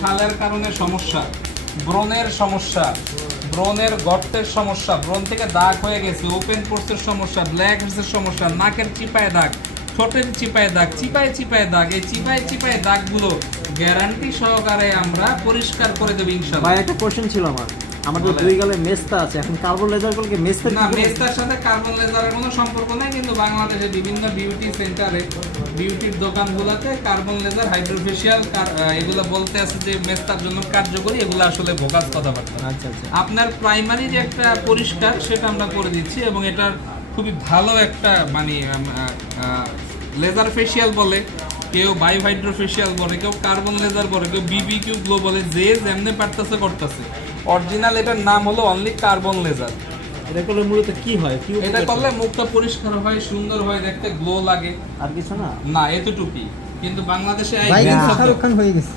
ছালের কারণে সমস্যা, ব্রণের সমস্যা, ব্রণের গর্তের সমস্যা, ব্রণ থেকে দাগ হয়ে গেছে, ওপেন পোর্সের সমস্যা, ব্ল্যাক হেডসের সমস্যা, নাকের চিপায় দাগ, ঠোঁটের চিপায় দাগ, চিপায় চিপায় দাগ, এই চিপায় চিপায় দাগগুলো গ্যারান্টি সহকারে আমরা পরিষ্কার করে দেব ইনশাআল্লাহ। ভাই একটা কোশ্চেন ছিল আমার তো দুই গালে মেস্তা আছে, এখন কার্বন লেজার করলে কি মেস্তা না, মেস্তার সাথে কার্বন লেজারের কোনো সম্পর্ক নাই, কিন্তু বাংলাদেশে বিভিন্ন বিউটি সেন্টারে, বিউটির দোকানগুলোতে কার্বন লেজার, হাইড্রোফেশিয়াল এগুলো বলতে আছে যে মেস্তার জন্য কার্যকরী, এগুলো আসলে ভোকাল কথাবার্তা। আচ্ছা আচ্ছা। আপনার প্রাইমারি যে একটা পরিষ্কার সেটা আমরা করে দিচ্ছি, এবং এটার খুবই ভালো একটা মানে লেজার ফেশিয়াল বলে, কেউ বায়োহাইড্রোফেশিয়াল বলে, কেউ কার্বন লেজার বলে, কেউ বিবিকিউ গ্লো বলে, যে যেমনি পারতেছে করতেছে। অরিজিনাল এটার নাম হলো অনলি কার্বন লেজার। এটা করলে মূলত কি হয়, কি এটা করলে মুখটা পরিষ্কার হয়, সুন্দর হয়, দেখতে গ্লো লাগে। আর কিছু না? না, এতটুকুই। কিন্তু বাংলাদেশে ভাই কিন্তু শাহরুখ খান হয়ে গেছে।